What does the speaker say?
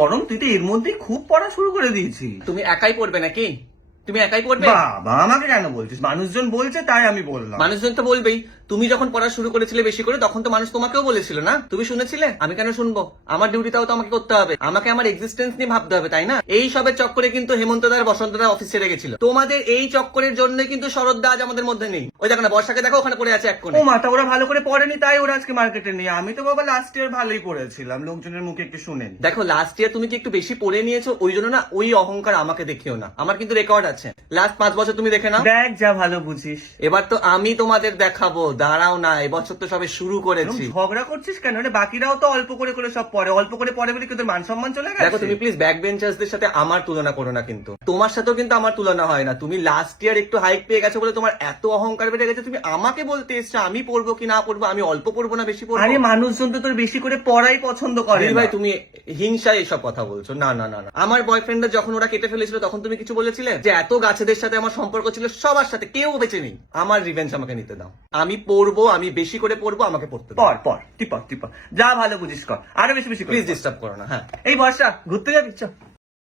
গরম, তুই তো এর মধ্যেই খুব পড়া শুরু করে দিয়েছি। তুমি একাই পড়বে নাকি? তুমি একাই পড়বে? বাবা, আমাকে কেন বলছিস? মানুষজন বলছে তাই আমি বললাম। মানুষজন তো বলবেই। তুমি যখন পড়া শুরু করেছিলে বেশি করে, তখন তো মানুষ তোমাকেও বলেছিল না? তুমি শুনেছিলে? আমি কেন শুনবো? আমার ডিউটিটাও তো আমাকে করতে হবে, আমাকে আমার এক্সিস্টেন্স নিয়ে ভাবতে হবে, তাই না? এই সবের চক্করে কিন্তু হেমন্ত দা আর বসন্ত দা অফিস ছেড়ে গেছিল। তোমাদের এই চক্করের জন্য কিন্তু শরৎ দা আজ আমাদের মধ্যে নেই। ওই দেখো না, বর্ষাকে দেখো ওখানে পড়ে আছে এক কোণে। ও মাথা, ওরা ভালো করে পড়েনি তাই ওরা আজকে মার্কেটে নেই। আমি তো বাবা লাস্ট ইয়ার ভালোই পড়েছিলাম, লোকজনের মুখে একটু শুনেন। দেখো, লাস্ট ইয়ার তুমি কি একটু বেশি পড়ে নিয়েছো, ওই জন্য না ওই অহংকার আমাকে দেখিও না। আমার কিন্তু রেকর্ড আছে, লাস্ট 5 বছর তুমি দেখে নাও। দেখ, যা ভালো বুঝিস। এবার তো আমি তোমাদের দেখাবো, দাঁড়াও না, এবছর তো সবে শুরু করেছি। ঝগড়া করছিস কেন? বাকিরাও তো অল্প করে করে সব পড়ে, অল্প করে পড়ে বলে কি তোর মান সম্মান চলে গেছে? দেখো, তুমি প্লিজ ব্যাক বেঞ্চার্সদের সাথে আমার তুলনা করো না, কিন্তু তোমার সাথেও কিন্তু আমার তুলনা হয় না। তুমি লাস্ট ইয়ার একটু হাইক পেয়ে গেছো বলে তোমার এত অহংকার বেড়ে গেছে, তুমি আমাকে বলতে এসছো আমি পড়বো কি না পড়বো, আমি অল্প পড়বো না বেশি পড়বো। আরে মানুষজন তো তোর বেশি করে পড়াই পছন্দ করে ভাই, না। তুমি হিংসায় এসব কথা বলছো। না না না না, আমার বয়ফ্রেন্ডরা যখন ওরা কেটে ফেলেছিল তখন তুমি কিছু বলেছিলে? যে এত গাছেদের সাথে আমার সম্পর্ক ছিল, সবার সাথে কেউ বেঁচে নেই। আমার রিভেঞ্জ আমাকে নিতে দাও। আমি পড়বো, আমি বেশি করে পড়বো, আমাকে পড়তে দাও। পড় টিপা যা ভালো বুঝিস কর, আরো বেশি বেশি প্লিজ ডিস্টার্ব করো না। হ্যাঁ, এই বর্ষা ঘুরতে যাবি? চ।